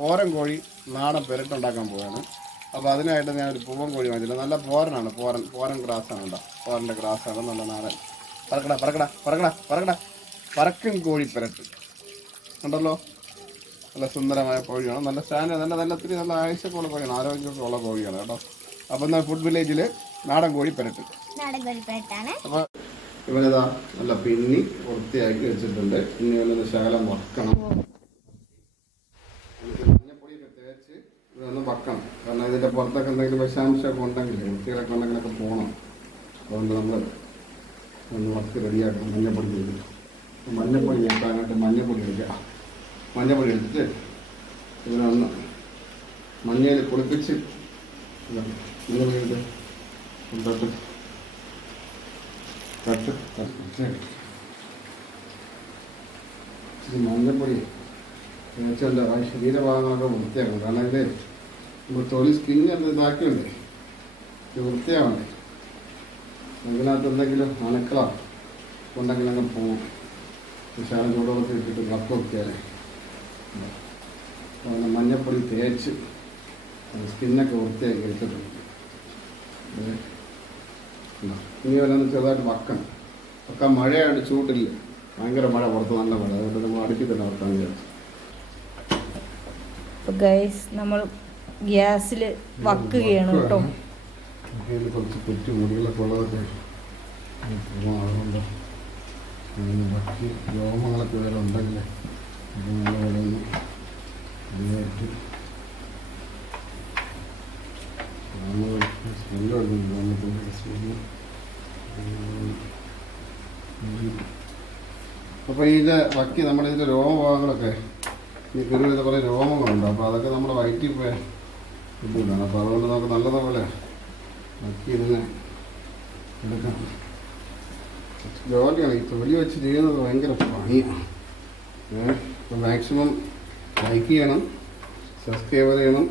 പോരൻ കോഴി നാടൻ പെരട്ടുണ്ടാക്കാൻ പോവാണ്. അപ്പോൾ അതിനായിട്ട് ഞാനൊരു പൂവൻ കോഴി വാങ്ങിച്ചില്ല. നല്ല പോരനാണ്, പോരൻ ഗ്രാസാണ് കേട്ടോ. പോരൻ്റെ ഗ്രാസാണ്, നല്ല നാടൻ. പറക്കൻ കോഴി പെരട്ട് ഉണ്ടല്ലോ. നല്ല സുന്ദരമായ കോഴിയാണ്, നല്ല സ്റ്റാൻഡ്, നല്ല ഒത്തിരി നല്ല ആയുഷൊക്കെയുള്ള കോഴിയാണ്, ആരോഗ്യമൊക്കെ ഉള്ള കോഴിയാണ് കേട്ടോ. അപ്പോൾ എന്നാൽ ഫുഡ് വില്ലേജിൽ നാടൻ കോഴി പെരട്ട്. അപ്പോൾ ഇവനിതാ നല്ല പിന്നി വൃത്തിയാക്കി വെച്ചിട്ടുണ്ട്. ഇനി ഇവനൊന്ന് ശകലം വറക്കണം, മഞ്ഞപ്പൊടിയൊക്കെ തേച്ച് ഇതൊന്ന് വറക്കണം. കാരണം ഇതിൻ്റെ പുറത്തൊക്കെ എന്തെങ്കിലും വിഷാംശമൊക്കെ ഉണ്ടെങ്കിൽ, വൃത്തികളൊക്കെ ഉണ്ടെങ്കിലൊക്കെ പോകണം. അതുകൊണ്ട് നമ്മൾ ഒന്ന് വറുത്ത് റെഡിയാക്കണം. മഞ്ഞപ്പൊടി ചെയ്ത് മഞ്ഞപ്പൊടി ചേർക്കാനായിട്ട് മഞ്ഞപ്പൊടി എടുക്കുക. മഞ്ഞപ്പൊടി എടുത്തിട്ട് ഇതിനൊന്ന് മഞ്ഞയിൽ കുളിപ്പിച്ച് തട്ട് മഞ്ഞപ്പൊടി വെച്ചാൽ ആ ശരീരഭാഗങ്ങളൊക്കെ വൃത്തിയാക്കണം. കാരണം ഇത് തൊലി സ്കിന്നൊന്ന് ഇതാക്കിയുണ്ട്, ഇത് വൃത്തിയാവണ്ടേ. ഇതിനകത്ത് എന്തെങ്കിലും അണുക്കളോ ഉണ്ടെങ്കിൽ അങ്ങ് പോകും. ശാലം ചൂടുവെള്ളത്തിൽ ഇട്ടിട്ട് കപ്പൊക്കെയാലേ അങ്ങനെ മഞ്ഞപ്പൊടി തേച്ച് സ്കിന്നൊക്കെ വൃത്തിയാക്കി എടുത്തിട്ടുണ്ട്. ഇനി വല്ലൊന്ന് ചെറുതായിട്ട് വക്കാൻ മഴയാണ്, ചൂട്ടില്ല, ഭയങ്കര മഴ, പുറത്ത് നല്ല മഴ. അതുകൊണ്ട് നമ്മൾ അടുക്കി തന്നെ വറക്കാൻ വിചാരിച്ചു. ഗൈസ് നമ്മൾ ഗ്യാസിൽ വക്കുകയാണ് കേട്ടോ. കുറച്ച് കുറ്റി മുടികളൊക്കെ ഉള്ളതൊക്കെ അതുകൊണ്ട് വക്കി രോമങ്ങളൊക്കെ വേറെ ഉണ്ടെങ്കിൽ നമ്മളോടൊന്ന് അതിനായിട്ട് സ്മെല്ല് അപ്പോൾ ഇതിൻ്റെ വക്കി നമ്മളിതിൻ്റെ രോമഭാഗങ്ങളൊക്കെ ഈ കുരുവിൽ കുറേ രോമങ്ങളുണ്ട്. അപ്പോൾ അതൊക്കെ നമ്മുടെ വയറ്റിൽ പോയ ബുദ്ധിമുട്ടാണ്. അപ്പോൾ അതുകൊണ്ട് നമുക്ക് നല്ലതുപോലെ വക്കി ഇതിനെ എടുക്കാം. ജോലിയാണ്, ഈ തൊലി വെച്ച് ചെയ്യുന്നത് ഭയങ്കര പണിയാണ്. അപ്പോൾ മാക്സിമം ലൈക്ക് ചെയ്യണം, സബ്സ്ക്രൈബ് ചെയ്യണം,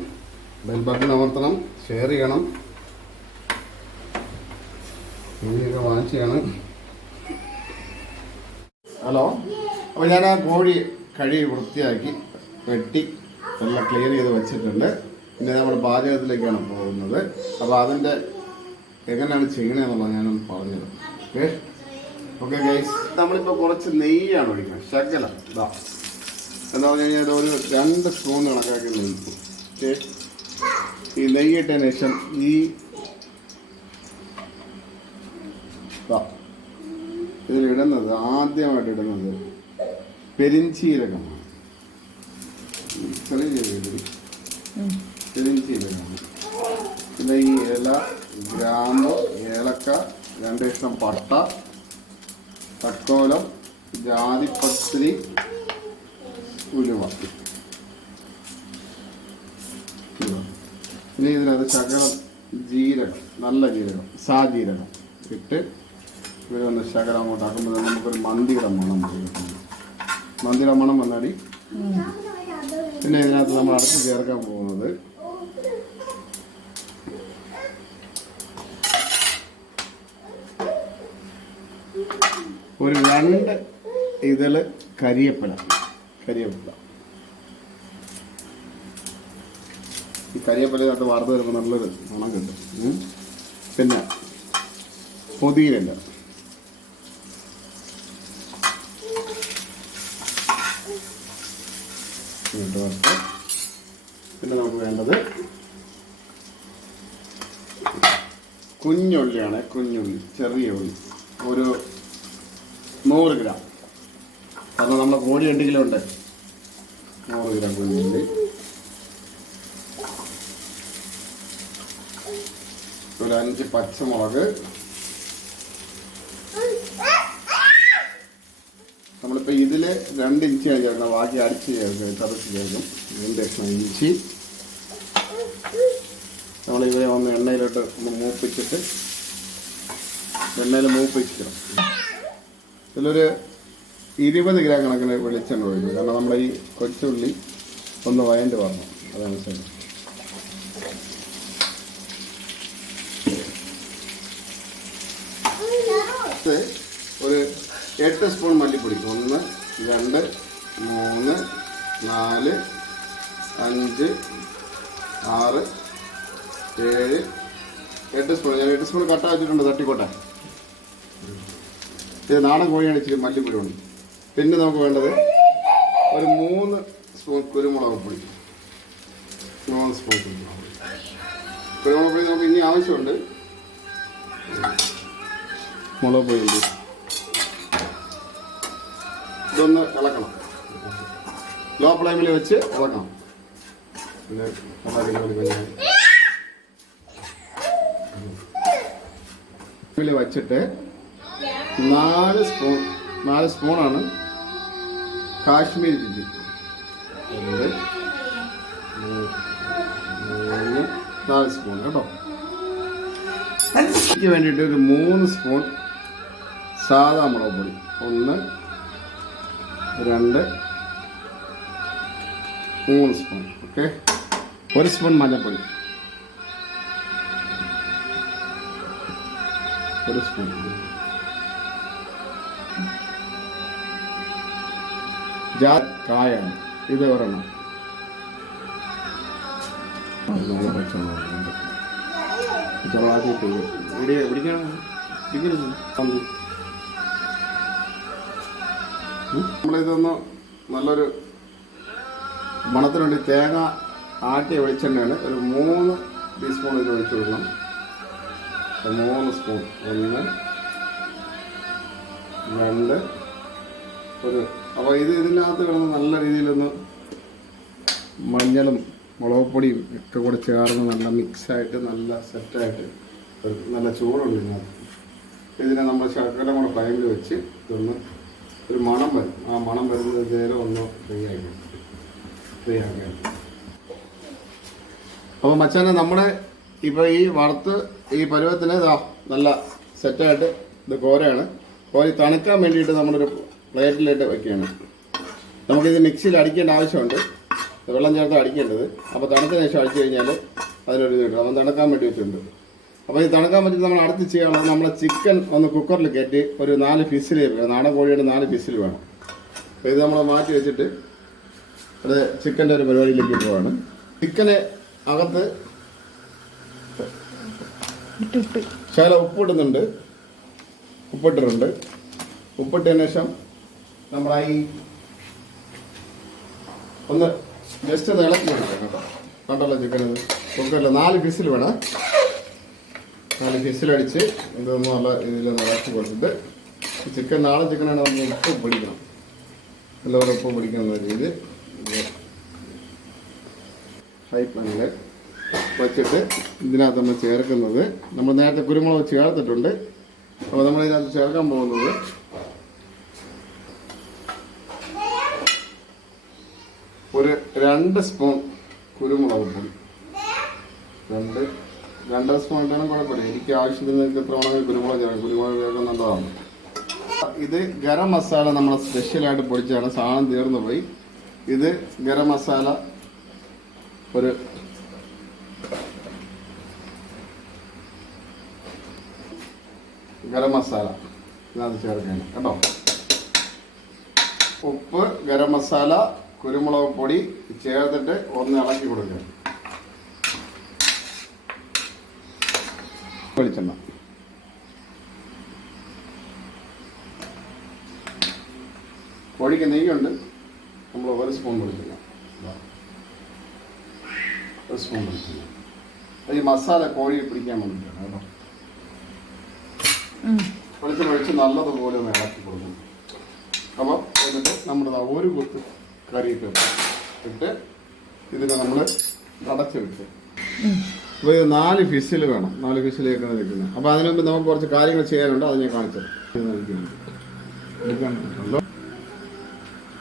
ബെൽ ബട്ടൺ അമർത്തണം, ഷെയർ ചെയ്യണം. ഇങ്ങനെയൊക്കെ വാങ്ങിച്ചാണ്. ഹലോ, അപ്പോൾ ഞാൻ ആ കോഴി കഴുകി വൃത്തിയാക്കി വെട്ടി എല്ലാം ക്ലിയർ ചെയ്ത് വെച്ചിട്ടുണ്ട്. പിന്നെ നമ്മൾ പാചകത്തിലേക്കാണ് പോകുന്നത്. അപ്പോൾ അതിൻ്റെ എങ്ങനെയാണ് ചെയ്യണമെന്നുള്ളത് ഞാനൊന്ന് പറഞ്ഞത്. ഓക്കെ ഗൈസ്, നമ്മളിപ്പോൾ കുറച്ച് നെയ്യാണ് ഒഴിക്കുന്നത്. ശകലം ഇതാ എന്താ പറഞ്ഞു കഴിഞ്ഞാൽ ഒരു 2 സ്പൂൺ കണക്കാക്കി നെയ്യ്. ഓക്കെ, ഈ നെയ്യിട്ടതിന് ശേഷം ഇതിലിടുന്നത്, ആദ്യമായിട്ട് ഇടുന്നത് പെരിഞ്ചീരകമാണ്. ചെറിയ പെരിഞ്ചീരകമാണ്. പിന്നെ ഈ ഇല, ഗ്രാമ്പ്, ഏലക്ക, 2 കഷ്ണം പട്ട, തക്കോലം, ജാതിപത്രി, ഉലുവ. ഇനി ഇതിനകത്ത് ശകലം ജീരകം, നല്ല ജീരകം, സാജീരകം ഇട്ട് ഇവരൊന്ന് ശകലം അങ്ങോട്ടാക്കുമ്പോൾ നമുക്കൊരു മന്തിയുടെ മണം കിട്ടുന്നു. മന്തിയുടെ മണം വന്നാടി. പിന്നെ ഇതിനകത്ത് നമ്മൾ അടുത്ത് ചേർക്കാൻ പോകുന്നത് ഒരു 2 ഇതള് കരിവേപ്പില. ഈ കരിവേപ്പിലകത്ത് വറുത്ത് വരുമ്പോൾ നല്ലൊരു മണം കിട്ടും. പിന്നെ പുതിയില, പിന്നെ നമുക്ക് വേണ്ടത് കുഞ്ഞുള്ളിയാണ്. കുഞ്ഞുള്ളി, ചെറിയ ഉള്ളി, ഒരു 100 ഗ്രാം. കാരണം നമ്മളെ കോഴി 2 കിലോ ഉണ്ട്. 100 ഗ്രാം കുഞ്ഞുള്ളി, ഒരു 5 പച്ചമുളക്. നമ്മളിപ്പോൾ ഇതിൽ 2 ഇഞ്ചിയാണ് ചേർക്കുന്നത്, ബാക്കി അടിച്ച് ചതച്ച് ചേർക്കും. 2 കഷ്ണം ഇഞ്ചി നമ്മളിവരെ ഒന്ന് എണ്ണയിലോട്ട് ഒന്ന് മൂപ്പിച്ചിട്ട് ഇതിലൊരു 20 ഗ്രാം കണക്കിന് വെളിച്ചെണ്ണ ഒഴിക്കും. കാരണം നമ്മുടെ ഈ കൊച്ചുള്ളി ഒന്ന് വയണ്ട് വരണം, അതനുസരിച്ച്. ഒരു 8 സ്പൂൺ മല്ലിപ്പൊടി. 1, 2, 3, 4, 5 6 7 8 സ്പൂൺ. ഞാൻ 8 സ്പൂൺ കട്ട വെച്ചിട്ടുണ്ട്, തട്ടിക്കോട്ടെ. ഇത് നാടൻ കോഴിയാണ്, ഇച്ചിരി മല്ലിപ്പൊടിയുണ്ട്. പിന്നെ നമുക്ക് വേണ്ടത് ഒരു 3 സ്പൂൺ കുരുമുളക് പൊടി. 3 സ്പൂൺ കുരുമുളക് പൊടി നമുക്ക് ഇനി ആവശ്യമുണ്ട്. മുളക് പൊടി ഉണ്ട്. ഇതൊന്ന് ഇളക്കണം, ലോ ഫ്ലെയിമിൽ വെച്ച് ഇളക്കണം. പിന്നെ വെച്ചിട്ട് 4 സ്പൂണാണ് കാശ്മീരി ചില്ലി. 2 3 4 സ്പൂൺ കേട്ടോ. എനിക്ക് വേണ്ടിയിട്ട് ഒരു 3 സ്പൂൺ സാദാ മുളക് പൊടി. 1 2 3 സ്പൂൺ. ഓക്കെ. 1 സ്പൂൺ മഞ്ഞൾപ്പൊടി. 1 സ്പൂൺ. കായാണ് ഇത് ഒരെണ്ണം. നമ്മളിതൊന്ന് നല്ലൊരു മണത്തിന് വേണ്ടി തേങ്ങ ആട്ടിയ വെളിച്ചെണ്ണയാണ് ഒരു 3 ടീസ്പൂൺ ഇത് ഒഴിച്ചു കൊടുക്കണം. 3 സ്പൂൺ. 1 2 ഒരു. അപ്പോൾ ഇതിനകത്ത് കിടന്ന് നല്ല രീതിയിലൊന്ന് മഞ്ഞളും മുളക് പൊടിയും ഒക്കെ കൂടെ ചേർന്ന് നല്ല മിക്സായിട്ട് നല്ല സെറ്റായിട്ട് നല്ല ചൂടുണ്ട് ഇതിനകത്ത്. ഇതിനെ നമ്മൾ ശർക്കര കൂടെ ഫ്ലെയിമിൽ വെച്ച് ഇതൊന്ന് ഒരു മണം വരും. ആ മണം വരുന്നത് നേരെ ഒന്ന് ഫ്രീ ആക്കി. അപ്പോൾ മച്ചാനെ നമ്മുടെ ഇപ്പോൾ ഈ വറുത്ത് ഈ പരുവത്തിന് നല്ല സെറ്റായിട്ട് ഇത് കോരയാണ്. കോരി തണുക്കാൻ വേണ്ടിയിട്ട് നമ്മളൊരു പ്ലേറ്റിലിട്ട് വയ്ക്കുകയാണ്. നമുക്കിത് മിക്സിയിൽ അടിക്കേണ്ട ആവശ്യമുണ്ട്, വെള്ളം ചേർത്ത് അടിക്കേണ്ടത്. അപ്പോൾ തണുത്തതിന് ശേഷം അടിച്ചു കഴിഞ്ഞാൽ അതിനൊരു ഇത് കിട്ടും. അപ്പം തണുക്കാൻ വേണ്ടി വെച്ചിട്ടുണ്ട്. അപ്പോൾ ഈ തണുക്കാൻ പറ്റി നമ്മൾ അടുത്ത് ചെയ്യാനുള്ളത് നമ്മളെ ചിക്കൻ ഒന്ന് കുക്കറിൽ കയറ്റി ഒരു 4 ഫിസിൽ വെക്കുക. നാടൻ കോഴിയുടെ 4 ഫിസിൽ വേണം. അപ്പോൾ ഇത് നമ്മൾ മാറ്റി വെച്ചിട്ട് അത് ചിക്കൻ്റെ ഒരു പരിപാടിയിലേക്ക് പോവാണ്. ചിക്കന് അകത്ത് ശകല ഉപ്പിടുന്നുണ്ട്, ഉപ്പിട്ടിട്ടുണ്ട്. ഉപ്പിട്ടതിന് ശേഷം നമ്മളായി ഒന്ന് ജസ്റ്റ് ഒന്ന് ഇളക്കി കൊടുക്കാം കേട്ടോ. കണ്ടല്ലോ ചിക്കൻ കുക്കറിൽ 4 ഫിസിൽ വേണം. 4 ഫിസിലടിച്ച് ഇതൊന്നും നല്ല ഇതിൽ ഇളക്കി കൊടുത്തിട്ട് ചിക്കൻ നാളെ ചിക്കനാണ് നമ്മൾ ഉപ്പ് പിടിക്കണം. എല്ലാവരും ഉപ്പ് പിടിക്കുന്ന രീതി ഹൈ പാനിൽ വച്ചിട്ട് ഇതിനകത്ത് നമ്മൾ ചേർക്കുന്നത്, നമ്മൾ നേരത്തെ കുരുമുളക് ചേർത്തിട്ടുണ്ട്. അപ്പോൾ നമ്മൾ ഇതിനകത്ത് ചേർക്കാൻ പോകുന്നത് ഒരു 2 സ്പൂൺ കുരുമുളക് പൊടി. 2 സ്പൂൺ ഇട്ടാലും കുഴപ്പമില്ല. എനിക്ക് ആവശ്യത്തിന് നിങ്ങൾക്ക് എത്ര വേണമെങ്കിൽ കുരുമുളക് ചേർക്കാം. കുരുമുളക് ചേർക്കാൻ നല്ലതാണ്. ഇത് ഗരം മസാല നമ്മൾ സ്പെഷ്യലായിട്ട് പൊടിച്ചാണ്. സാധനം തീർന്നു പോയി. ഇത് ഗരം മസാല ഒരു ഗരം മസാല ഇതിനകത്ത് ചേർക്കുകയാണ് കേട്ടോ. ഉപ്പ്, ഗരം മസാല, കുരുമുളക് പൊടി ചേർത്തിട്ട് ഒന്ന് ഇളക്കി കൊടുക്കുക. വെളിച്ചെണ്ണ കോഴിക്ക് നെയ്യുണ്ട്. നമ്മൾ 1 സ്പൂൺ വെളിച്ചെണ്ണ, 1 സ്പൂൺ വെളിച്ചെണ്ണ. ഈ മസാല കോഴി പിടിക്കാൻ വേണ്ടിയിട്ടാണ് കേട്ടോ. വെളിച്ചെണ്ണ ഒഴിച്ച് നല്ലതുപോലെ ഒന്ന് ഇളക്കി കൊടുക്കും. അപ്പോൾ എന്നിട്ട് നമ്മുടെ ഒരു കുത്ത് കറിവേപ്പില ഇട്ട് ഇതിനെ നമ്മൾ അടച്ച് വെക്കും. അപ്പോൾ ഇത് 4 ഫിസിൽ വേണം. 4 ഫിസിലേക്കാണ് നിൽക്കുന്നത്. അപ്പോൾ അതിനു മുമ്പ് നമുക്ക് കുറച്ച് കാര്യങ്ങൾ ചെയ്യാനുണ്ട്. അത് ഞാൻ കാണിച്ചത്.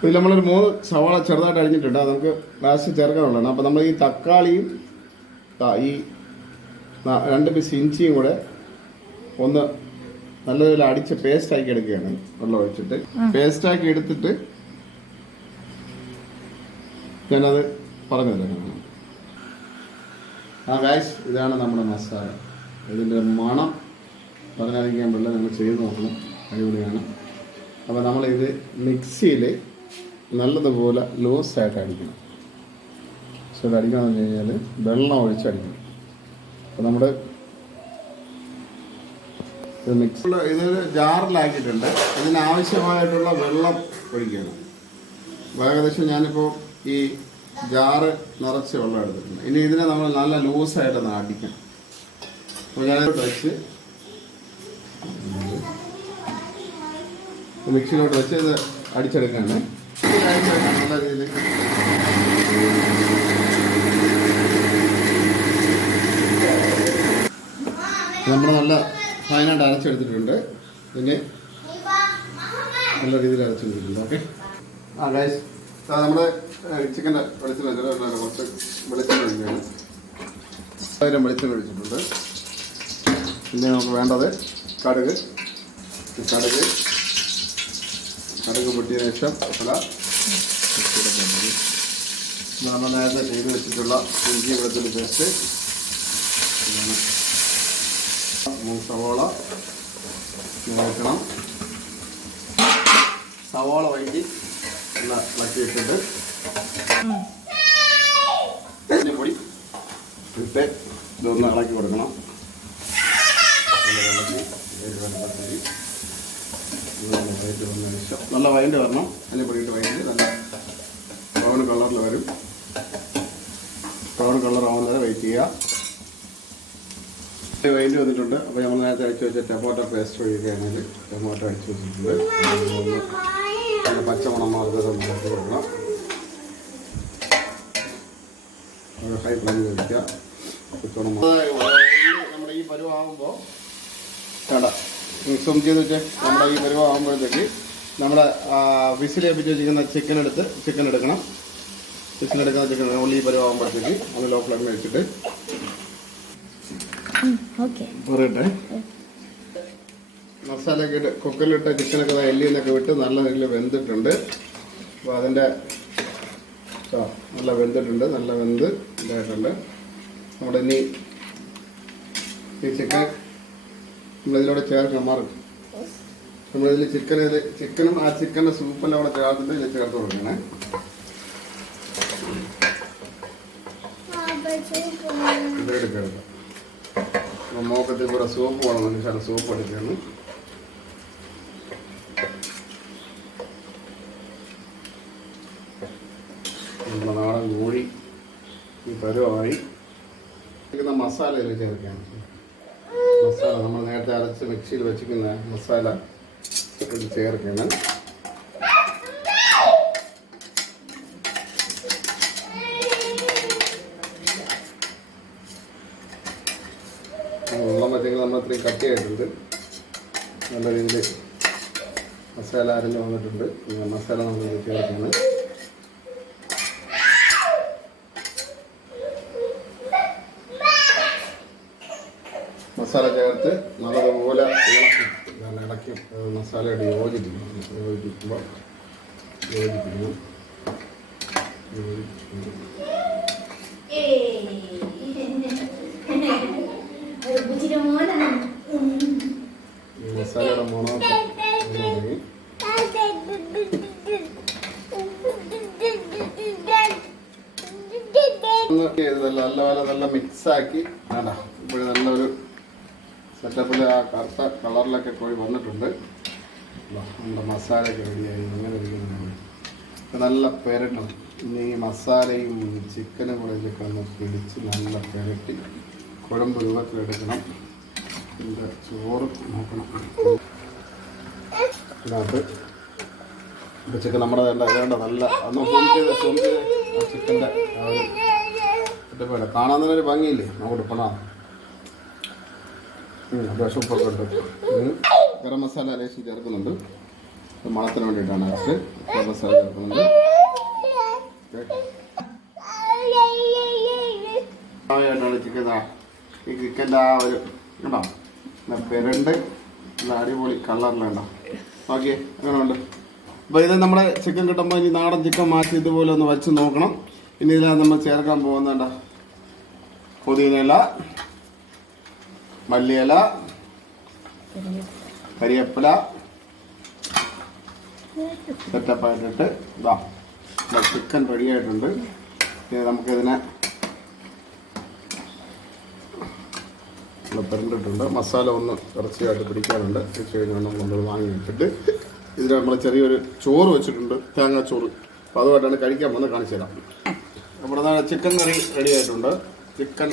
ഇതിൽ നമ്മളൊരു 3 സവാള ചെറുതായിട്ട് അരിഞ്ഞിട്ടുണ്ട്. അത് നമുക്ക് ലാസ്റ്റ് ചേർക്കാനുള്ളതാണ്. അപ്പോൾ നമ്മൾ ഈ തക്കാളിയും ഈ 2 പീസ് ഇഞ്ചിയും കൂടെ ഒന്ന് നല്ല രീതിയിൽ അടിച്ച് പേസ്റ്റാക്കി എടുക്കുകയാണ്. വെള്ളം ഒഴിച്ചിട്ട് പേസ്റ്റാക്കി എടുത്തിട്ട് ഞാനത് പറഞ്ഞു തരാം. ഗായ്സ്, ഇതാണ് നമ്മുടെ മസാല. ഇതിൻ്റെ മണം പറഞ്ഞറിയിക്കാൻ പറ്റില്ല. നമ്മൾ ചെയ്ത് നോക്കണം, അടിപൊളിയാണ്. അപ്പോൾ നമ്മളിത് മിക്സിയിൽ നല്ലതുപോലെ ലൂസായിട്ട് അടിക്കണം. പക്ഷെ ഇത് അടിക്കണമെന്ന് വെച്ച് കഴിഞ്ഞാൽ വെള്ളം ഒഴിച്ചടിക്കണം. അപ്പോൾ നമ്മുടെ ഇത് മിക്സ് ഇതൊരു ജാറിലാക്കിയിട്ടുണ്ട്. ഇതിനാവശ്യമായിട്ടുള്ള വെള്ളം ഒഴിക്കണം. ഏകദേശം ഞാനിപ്പോൾ ഈ ജാറ് നിറച്ച് വെള്ളം എടുത്തിട്ടുണ്ട്. ഇനി ഇതിനെ നമ്മൾ നല്ല ലൂസായിട്ടൊന്ന് അടിക്കണം. അപ്പോൾ ഞാനിവിടെ വെച്ച് മിക്സിയിലോട്ട് വെച്ച് ഇത് അടിച്ചെടുക്കുകയാണ്. നല്ല രീതിയിൽ നമ്മൾ നല്ല ഫൈനായിട്ട് അരച്ചെടുത്തിട്ടുണ്ട്. പിന്നെ നല്ല രീതിയിൽ അരച്ചെടുത്തിട്ടുണ്ട്. ഓക്കെ. ഗൈസ്, നമ്മുടെ ചിക്കൻ്റെ വെളിച്ചെണ്ണ കുറച്ച് വെളിച്ചെണ്ണ ഒഴിക്കുകയാണ്. 1000 വെളിച്ചെണ്ണ ഒഴിച്ചിട്ടുണ്ട്. പിന്നെ നമുക്ക് വേണ്ടത് കടുക് പൊട്ടിയതിന് ശേഷം നമ്മൾ നേരത്തെ ചെയ്ത് വെച്ചിട്ടുള്ള ഇഞ്ചി വെളുത്തുള്ളി പേസ്റ്റ്, സവോള വഴറ്റണം. സവോള വഴറ്റി ഇളക്കിയിട്ടുണ്ട്. പൊടി ഇട്ട് ഇതൊന്ന് ഇളക്കി കൊടുക്കണം. നല്ല വഴണ്ട് വരണം. അതിന് പൊടിയിട്ട് വഴണ്ട് നല്ല ബ്രൗൺ കളറിൽ വരും. ബ്രൗൺ കളർ ആവുന്ന വരെ വെയിറ്റ് ചെയ്യുക. വഴണ്ട് വന്നിട്ടുണ്ട്. അപ്പോൾ നമ്മൾ നേരത്തെ അടിച്ചു വെച്ച ടൊമാറ്റോ പേസ്റ്റ് ഒഴിക്കുകയാണെങ്കിൽ ടൊമാറ്റോ അടിച്ചു വെച്ചിട്ടുണ്ട്. നല്ല പച്ചമണം മാറുന്നത് ഇളക്കി കൊടുക്കണം. ഹൈ ഫ്ലെയിമിൽ വെക്കുക. നമ്മുടെ ഈ പരുവാകുമ്പോൾ വേണ്ട മിക്സും ചെയ്ത് വെച്ച് നമ്മുടെ ഈ പരുവാകുമ്പോഴത്തേക്ക് നമ്മുടെ വിസിലേപ്പിച്ച് വെച്ചിരിക്കുന്ന ചിക്കൻ എടുക്കണം. വിസിലെടുക്കുന്ന ചിക്കൻ ഉള്ളി ഈ പരുവാകുമ്പോഴത്തേക്ക് ഒന്ന് ലോ ഫ്ലെയിമിൽ വെച്ചിട്ട് പറയട്ടെ. മസാലയൊക്കെ ഇട്ട് കുക്കറിലിട്ട ചിക്കനൊക്കെ എല്ലിന്നൊക്കെ വിട്ട് നല്ല രീതിയിൽ വെന്തിട്ടുണ്ട്. അപ്പോൾ അതിൻ്റെ നല്ല വെന്തിട്ടുണ്ട്. നല്ല വെന്ത് ഇതായിട്ടുണ്ട്. നമ്മുടെ ഇനി ഈ ചിക്കൻ നമ്മളിതിലൂടെ ചേർക്കണം. നമ്മളിതിൽ ചിക്കനും ആ ചിക്കൻ്റെ സൂപ്പെല്ലാം കൂടെ ചേർത്തിട്ട് ഇതിൽ ചേർത്ത് കൊടുക്കണേ. ഇതെടുക്കാം. മോക്കത്തിൽ കൂടെ സൂപ്പ് വേണമെന്ന് വെച്ചാൽ സൂപ്പ് അടിക്കുകയാണ്. നമ്മുടെ നാടൻ കോഴി ഈ പരുവമായി. മസാല ഇതിൽ ചേർക്കുകയാണ്. മസാല നമ്മൾ നേരത്തെ അരച്ച് മിക്സിയിൽ വെച്ചിരിക്കുന്ന മസാല ഇത് ചേർക്കുകയാണ്. വെള്ളം വെച്ചെങ്കിൽ നമ്മൾ ഇത്രയും കട്ടിയായിട്ടുണ്ട്. നല്ല രീതിയിൽ മസാല അരഞ്ഞ് വന്നിട്ടുണ്ട്. മസാല നമ്മൾ ചേർക്കുകയാണ്. മസാല ചേർത്ത് നല്ലതുപോലെ ഇളക്കി മസാലയുടെ യോജിപ്പിക്കുമ്പോൾ മസാലയുടെ മണം നല്ല മിക്സാക്കി വേണ്ട. ഇപ്പോൾ നല്ലൊരു സെറ്റപ്പിൽ ആ കറുത്ത കളറിലൊക്കെ കോഴി വന്നിട്ടുണ്ട്. നമ്മുടെ മസാലയൊക്കെ റെഡിയായി. ഇങ്ങനെ ഇരിക്കുന്നുണ്ട്. നല്ല പെരട്ടണം. ഇനി ഈ മസാലയും ചിക്കനും കൂടെ ഇതിലേക്ക് ഒന്ന് പിടിച്ച് നല്ല പെരട്ടി കുഴമ്പ് രൂപത്തിലെടുക്കണം. ഇതിൻ്റെ ചോറ് നോക്കണം. ഇതിനകത്ത് ചിക്കൻ നമ്മുടെ വേണ്ട നല്ല ഒന്ന് സൂം ചെയ്ത് ചിക്കൻ്റെ ആ ഒരു സെറ്റപ്പ് കാണാൻ തന്നെ ഒരു ഭംഗിയില്ലേ. നമുക്ക് ഇപ്പണാ സൂപ്പൊക്കെ ഉണ്ട്. ഗരം മസാല ലേശം ചേർക്കുന്നുണ്ട്. മണത്തിന് വേണ്ടിയിട്ടാണ് ലാസ്റ്റ് ഗരം മസാല ചേർക്കുന്നുണ്ട്. ചിക്കൻ ഈ ചിക്കൻ്റെ ആ ഒരു ഉണ്ടോ പെരണ്ട് നല്ല അടിപൊളി കളറിലുണ്ടോ. ഓക്കെ, അങ്ങനെ ഉണ്ട്. അപ്പോൾ ഇത് നമ്മുടെ ചിക്കൻ കിട്ടുമ്പോൾ ഇനി നാടൻ ചിക്കൻ മാറ്റി ഇതുപോലെ ഒന്ന് വെച്ച് നോക്കണം. ഇനി ഇതിനകത്ത് നമ്മൾ ചേർക്കാൻ പോകുന്നുണ്ടോ പുതിനയില, മല്ലിയില, കരിവേപ്പില സെറ്റപ്പായിട്ടിട്ട് ഇതാ ചിക്കൻ റെഡിയായിട്ടുണ്ട്. നമുക്കിതിനെ പെരണ്ടിട്ടുണ്ട്. മസാല ഒന്ന് ഇറച്ചിയായിട്ട് പിടിക്കാനുണ്ട്. വെച്ച് കഴിഞ്ഞാൽ നമ്മൾ വാങ്ങി വെച്ചിട്ട് ഇതിൽ നമ്മൾ ചെറിയൊരു ചോറ് വെച്ചിട്ടുണ്ട്, തേങ്ങാച്ചോറ്. അപ്പോൾ അതുമായിട്ടാണ് കഴിക്കാൻ വന്ന് കാണിച്ചു തരാം. നമ്മുടെ ചിക്കൻ കറി റെഡി ആയിട്ടുണ്ട്. ചിക്കൻ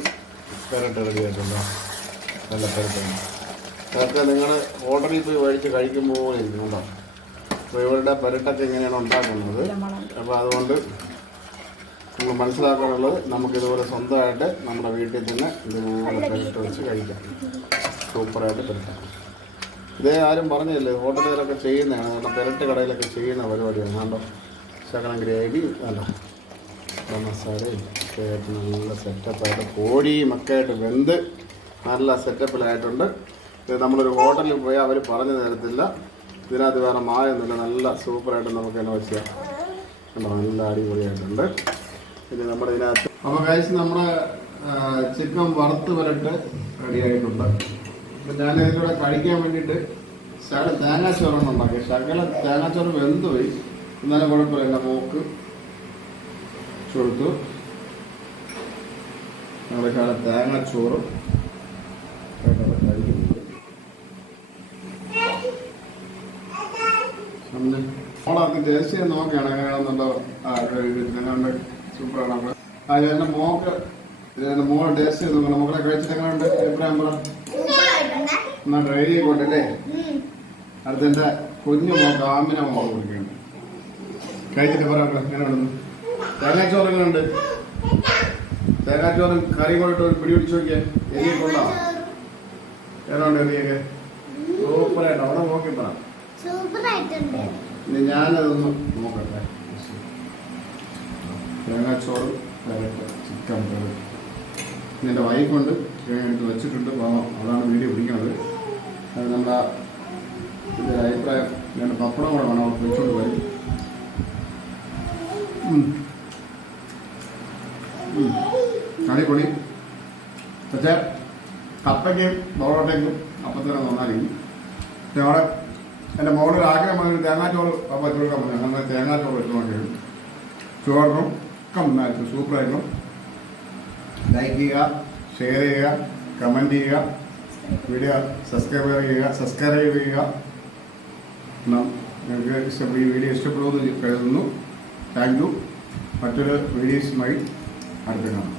പെരട്ട് റെഡി ആയിട്ടുണ്ട്. നല്ല പെരട്ടുണ്ട്. നേരത്തെ നിങ്ങൾ ഹോട്ടലിൽ പോയി മേടിച്ച് കഴിക്കുമ്പോൾ ഇരിക്കുന്നുണ്ടോ? അപ്പോൾ ഇവരുടെ പെരട്ടൊക്കെ എങ്ങനെയാണ് ഉണ്ടാക്കുന്നത്. അപ്പോൾ അതുകൊണ്ട് നമ്മൾ മനസ്സിലാക്കാനുള്ളത് നമുക്കിതുപോലെ സ്വന്തമായിട്ട് നമ്മുടെ വീട്ടിൽ തന്നെ ഇതുപോലെ പെരട്ട് വെച്ച് കഴിക്കാം. സൂപ്പറായിട്ട് പെരട്ടാം. ഇതേ ആരും പറഞ്ഞില്ലേ, ഹോട്ടലുകാരൊക്കെ ചെയ്യുന്നതാണ്. കാരണം പെരട്ട് കടയിലൊക്കെ ചെയ്യുന്ന പരിപാടിയാണ്. കണ്ടോ, ശകലം ഗ്രേവി വേണ്ട മസാലയും ഒക്കെ ആയിട്ട് നല്ല സെറ്റപ്പായിട്ട് കോഴിയും ഒക്കെ ആയിട്ട് വെന്ത് നല്ല സെറ്റപ്പിലായിട്ടുണ്ട്. ഇത് നമ്മളൊരു ഹോട്ടലിൽ പോയി അവർ പറഞ്ഞു തരത്തില്ല. ഇതിനകത്ത് വേറെ മായൊന്നുമില്ല. നല്ല സൂപ്പറായിട്ട് നമുക്ക് തന്നെ വെച്ചാൽ കണ്ടോ, നല്ല അടിപൊളിയായിട്ടുണ്ട്. പിന്നെ നമ്മുടെ ഇതിനകത്ത് അപ്പോൾ കഴിച്ച് നമ്മുടെ ചിക്കൻ വറുത്ത് വരട്ട് റെഡി ആയിട്ടുണ്ട്. അപ്പം ഞാൻ ഇതിലൂടെ കഴിക്കാൻ വേണ്ടിയിട്ട് ശകലം തേങ്ങാച്ചോറാണ് ഉണ്ടാക്കിയത്. ശകലം തേങ്ങാച്ചോറ് വെന്ത് പോയി, എന്നാലും കുഴപ്പമില്ല. എൻ്റെ മോക്ക് കൊടുത്തു. ഞങ്ങൾ ശകലം തേങ്ങാച്ചോറും കഴിക്കുന്നുണ്ട്. മോളത് ടേസ്റ്റ് ചെയ്യാൻ നോക്കുകയാണ് എങ്ങനെയാണെന്നുണ്ടോ. സൂപ്പറാണ്. അപ്പോൾ എൻ്റെ മോക്ക് എൻ്റെ മോളെ ടേസ്റ്റ് ചെയ്ത് നോക്കണം. മക്കളെ കഴിച്ചിട്ട് എങ്ങനെയുണ്ട് അഭിപ്രായം പറ. എന്നാൽ ട്രൈ ചെയ്യണ്ടല്ലേ. അടുത്തെൻ്റെ കുഞ്ഞു മോക്ക് ആമിന മോക്ക് കൊടുക്കുന്നുണ്ട്. കഴിച്ചിട്ട് പറയാം എങ്ങനെയുണ്ടെന്ന്. തേങ്ങാച്ചോറ് എങ്ങനെയുണ്ട്? തേങ്ങാച്ചോറും കറി കൊണ്ടിട്ട് ഒരു പിടി പിടിച്ച് നോക്കിയേ. എരിയൊക്കെ കൊള്ളാം. എങ്ങനെയുണ്ട് എരിയൊക്കെ? സൂപ്പറായിട്ട് അവിടെ നോക്കി പറ. ഇനി ഞാനതൊന്ന് നോക്കട്ടെ. തേങ്ങാച്ചോറും ചിക്കൻ കറി എൻ്റെ വൈഫുണ്ട് എടുത്ത് വെച്ചിട്ടുണ്ട്. പാവം, അതാണ് വീഡിയോ പിടിക്കുന്നത്. അത് നമ്മുടെ ഇതിൻ്റെ അഭിപ്രായം. ഞാൻ പപ്പടം കൂടെ വേണം അവർക്ക് വെച്ചുകൊണ്ട് വരും. അടിപൊളി. പക്ഷേ കപ്പയ്ക്കും ബോളോട്ടേക്കും അപ്പത്തന്നെ നന്നായിരിക്കും. പക്ഷേ അവിടെ എൻ്റെ മോളൊരു ആഗ്രഹം വന്നൊരു തേങ്ങാച്ചോറ് അപ്പം വെച്ച് കൊടുക്കാൻ പറ്റും. അങ്ങനെ തേങ്ങാച്ചോറ് വെച്ച് നോക്കിയത് ചോറിനും ഒക്കെ നന്നായിരുന്നു. സൂപ്പറായിരുന്നു. ലൈക്ക് ചെയ്യുക, ഷെയർ ചെയ്യുക, കമൻറ്റ് ചെയ്യുക, വീഡിയോ സബ്സ്ക്രൈബ് ചെയ്യുക. നിങ്ങൾക്ക് ഈ വീഡിയോ ഇഷ്ടപ്പെടുമെന്ന് കരുതുന്നു. Thank you. മറ്റൊരു വീഡിയോസുമായി അടുത്ത് കാണാം.